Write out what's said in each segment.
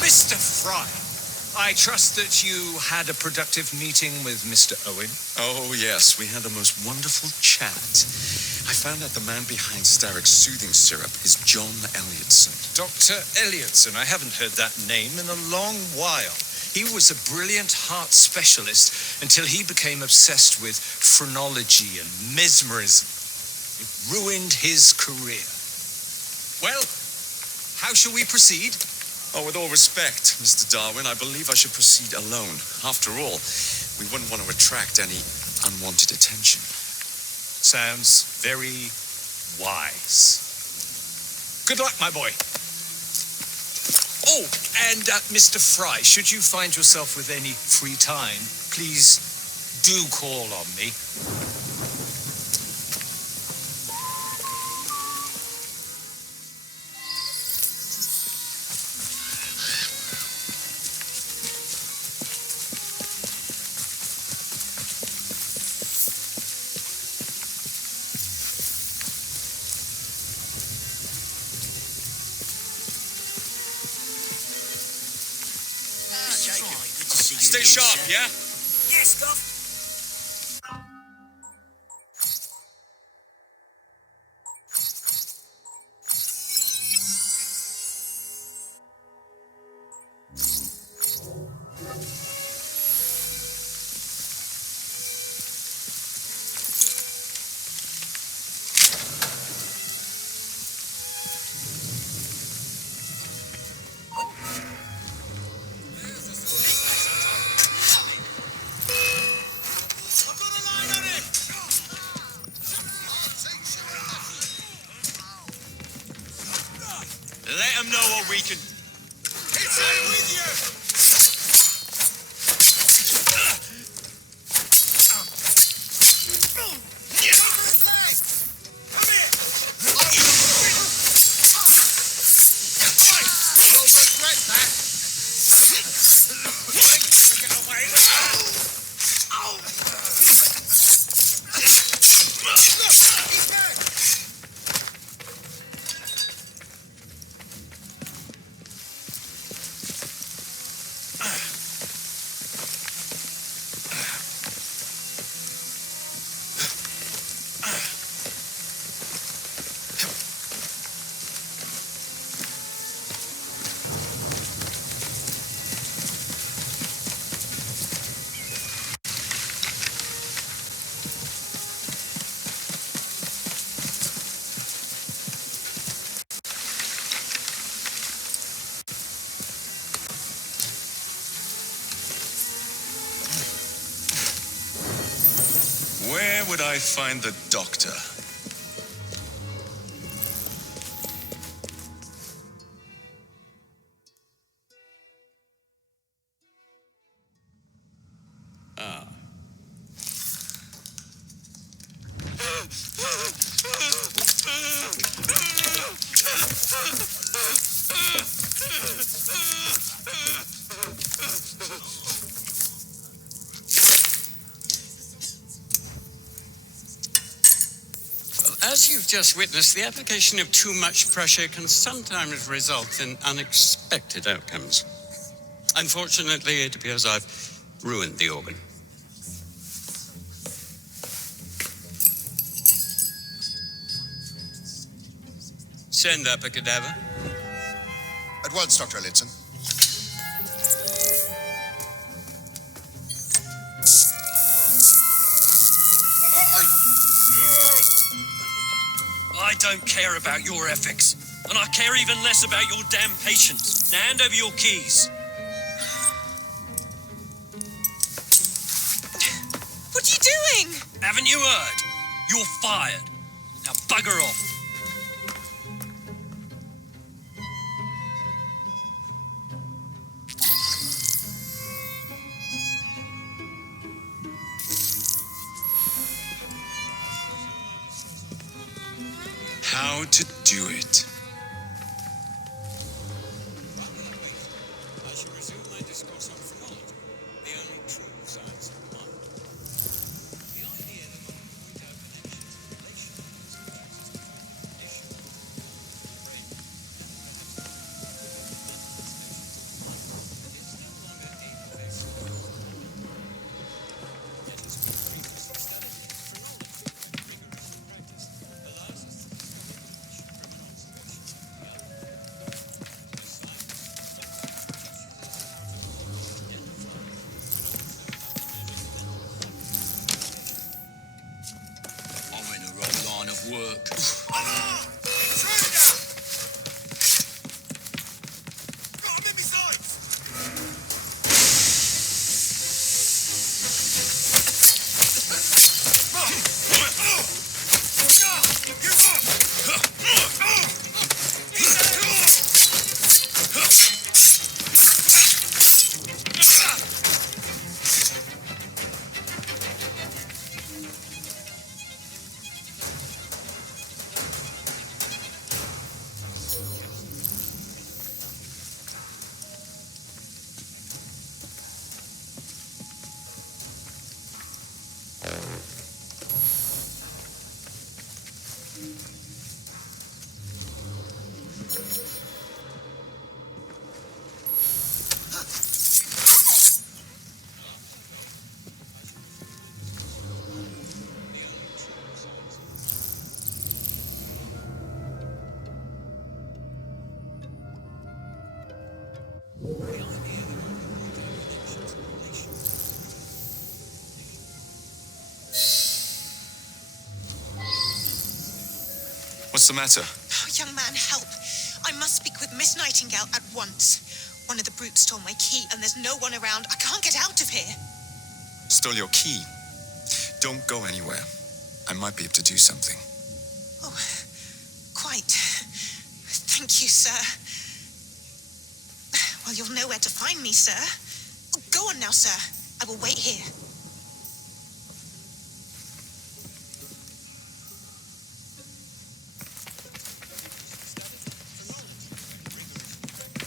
Mr. Fry, I trust that you had a productive meeting with Mr. Owen. Oh, yes, we had the most wonderful chat. I found out the man behind Starrick's soothing syrup is John Elliotson. Dr. Elliotson, I haven't heard that name in a long while. He was a brilliant heart specialist until he became obsessed with phrenology and mesmerism. It ruined his career. Well, how shall we proceed? Oh, with all respect, Mr. Darwin, I believe I should proceed alone. After all, we wouldn't want to attract any unwanted attention. Sounds very wise. Good luck, my boy. Oh, and Mr. Fry, should you find yourself with any free time, please do call on me. Stay sharp, yeah? Yes, Doc. Let them know what we can... It's in with you! Come here! You'll regret that. Get away. Look, he's dead. Where would I find the doctor? Ah. As you've just witnessed, the application of too much pressure can sometimes result in unexpected outcomes. Unfortunately, it appears I've ruined the organ. Send up a cadaver. At once, Dr. Elliotson. I don't care about your ethics, and I care even less about your damn patience. Now hand over your keys. What are you doing? Haven't you heard? You're fired. Now bugger off. How to do it. I shall resume my discourse on phrenology, the only true science of the mind. The idea that one can point out connections and relations between the brain the matter? Oh, young man, help. I must speak with Miss Nightingale at once. One of the brutes stole my key, and there's no one around. I can't get out of here. Stole your key. Don't go anywhere. I might be able to do something. Oh, quite. Thank you, sir. Well, you'll know where to find me, sir. Oh, go on now, sir. I will wait here.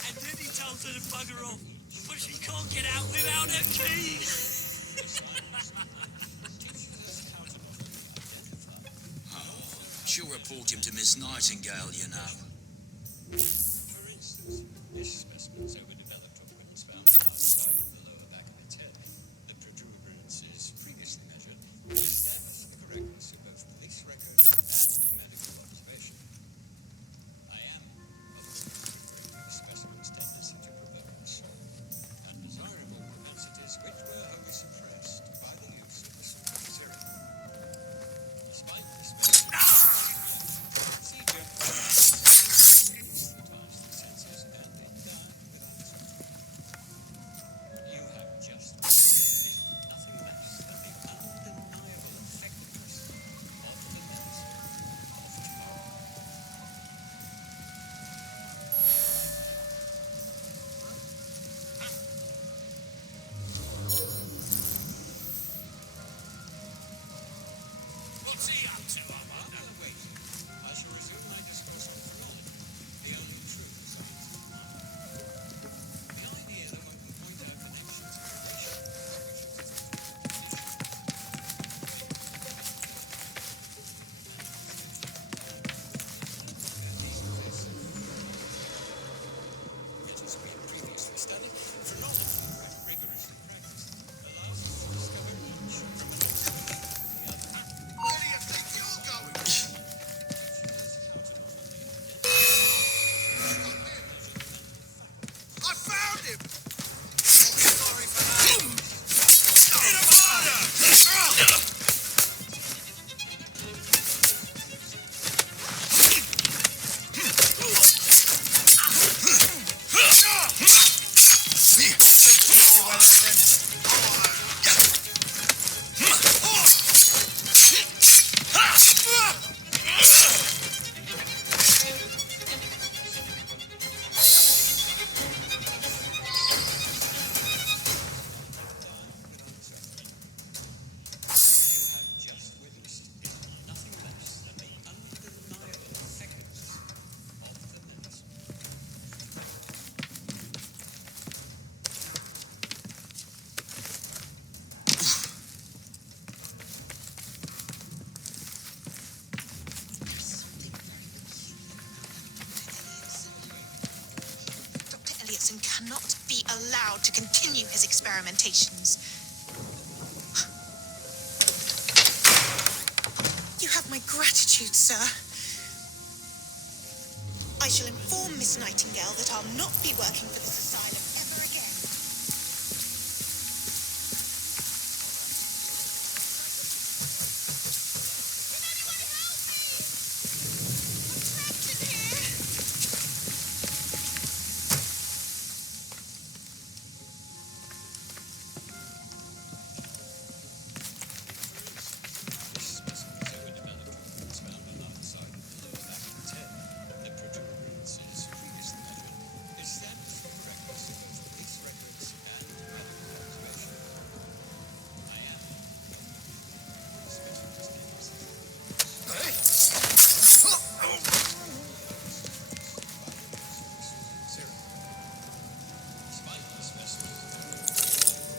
And then he tells her to bugger off, but she can't get out without her key. She'll report him to Miss Nightingale, you know. For instance, this specimen's overdeveloped when it was found outside of the lower back of its head. The protuberance is previously measured to establish the correctness of both police records and medical observation. I am, obviously, the specimen's tendency to provoke undesirable propensities which were wholly suppressed by the use of the sulfuric serum. Despite this What's he up to, I wonder? wait, I shall resume my discussion for knowledge. The only true science of mind. The idea that one can point out connections and relations which as we have previously studied, for knowledge when rigorously practiced allows us to discover each from the other. Where do you think you're going? I found him! Sorry for that. Hit him harder! Just witnessed is nothing less than the undeniable effectiveness of the medicine. Dr. Elliotson cannot be allowed to continue his experimentations. You have my gratitude, sir. I shall inform Miss Nightingale that I'll not be working for this asylum ever again. This specimen's overdeveloped when it was found on either side of the lower back of its head. The protuberance is previously measured established the correctness of both police records and medical observation. I am specialist tendency. Despite the specimen,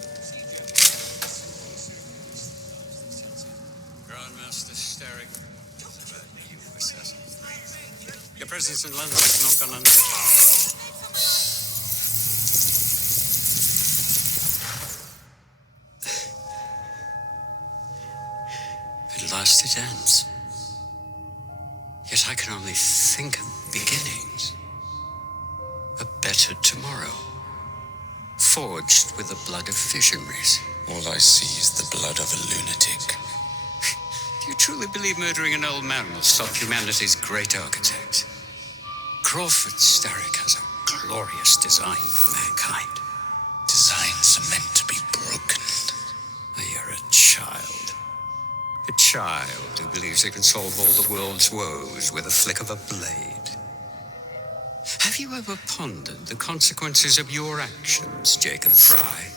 Grandmaster Steric, you assassin. Your presence in London has not gone unnoticed. At last it ends. Yet I can only think of beginnings. A better tomorrow, forged with the blood of visionaries. All I see is the blood of a lunatic. Do you truly believe murdering an old man will stop humanity's great architect? Crawford Starrick has a glorious design for mankind. Designs are meant to be broken. You're a child. A child who believes he can solve all the world's woes with a flick of a blade. Have you ever pondered the consequences of your actions, Jacob Fry?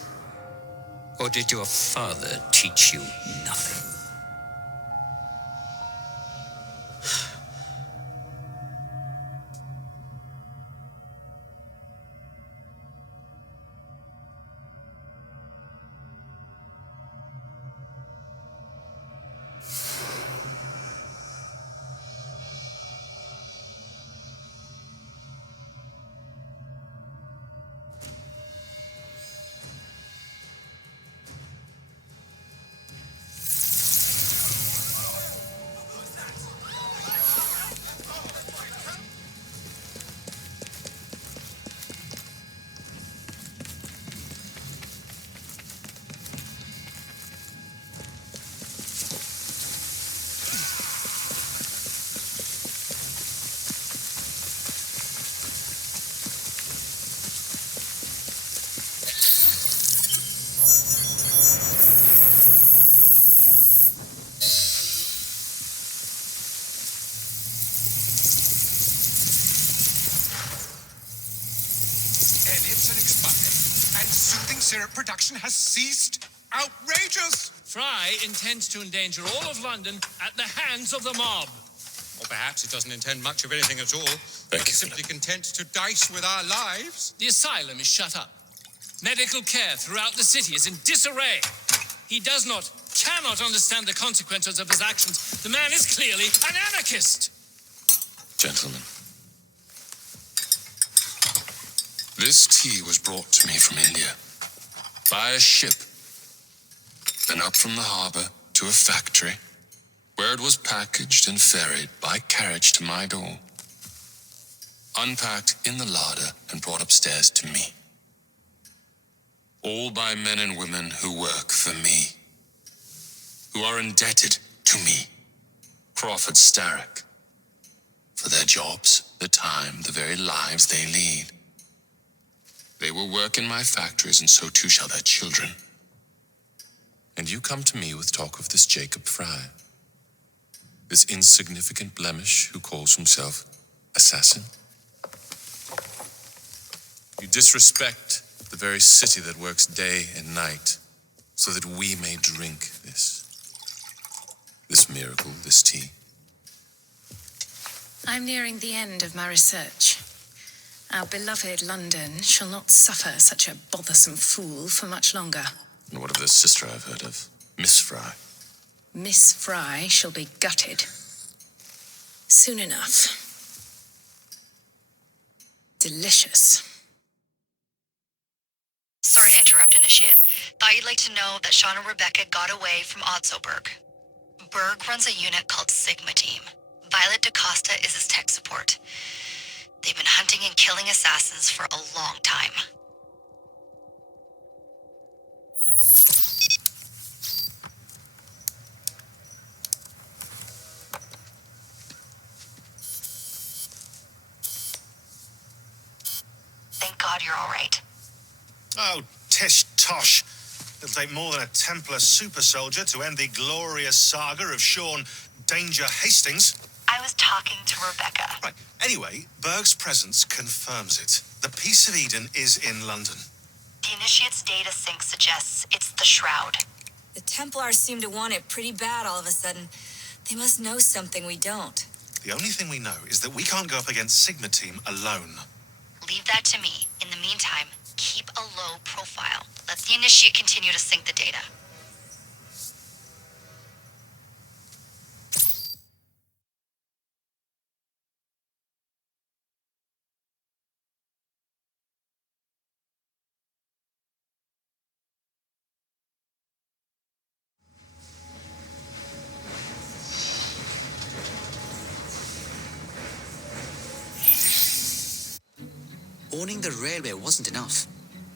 Or did your father teach you nothing? Syrup production has ceased. Outrageous! Fry intends to endanger all of London at the hands of the mob. Or perhaps it doesn't intend much of anything at all. Thank you, Simply content to dice with our lives. The asylum is shut up. Medical care throughout the city is in disarray. He cannot understand the consequences of his actions. The man is clearly an anarchist. Gentlemen, this tea was brought to me from India by a ship, then up from the harbor to a factory, where it was packaged and ferried by carriage to my door, unpacked in the larder and brought upstairs to me. All by men and women who work for me, who are indebted to me, Crawford Starrick, for their jobs, their time, the very lives they lead. They will work in my factories, and so too shall their children. And you come to me with talk of this Jacob Fry, this insignificant blemish who calls himself assassin? You disrespect the very city that works day and night so that we may drink this miracle, this tea. I'm nearing the end of my research. Our beloved London shall not suffer such a bothersome fool for much longer. And what of the sister I've heard of, Miss Fry? Miss Fry shall be gutted. Soon enough. Delicious. Sorry to interrupt, Initiate. Thought you'd like to know that Sean and Rebecca got away from Otzoberg. Berg runs a unit called Sigma Team. Violet DaCosta is his tech support. They've been hunting and killing assassins for a long time. Thank God you're all right. Oh, tish tosh. It'll take more than a Templar super soldier to end the glorious saga of Sean Danger Hastings. I was talking to Rebecca. Right. Anyway, Berg's presence confirms it. The Peace of Eden is in London. The Initiate's data sync suggests it's the Shroud. The Templars seem to want it pretty bad all of a sudden. They must know something we don't. The only thing we know is that we can't go up against Sigma Team alone. Leave that to me. In the meantime, keep a low profile. Let the Initiate continue to sync the data. Owning the railway wasn't enough.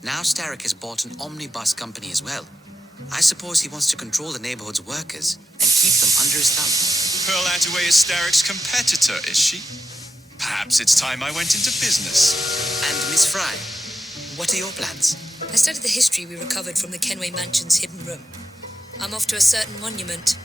Now Starrick has bought an omnibus company as well. I suppose he wants to control the neighborhood's workers and keep them under his thumb. Pearl Attaway is Starrick's competitor, is she? Perhaps it's time I went into business. And Miss Fry, what are your plans? I studied the history we recovered from the Kenway Mansion's hidden room. I'm off to a certain monument,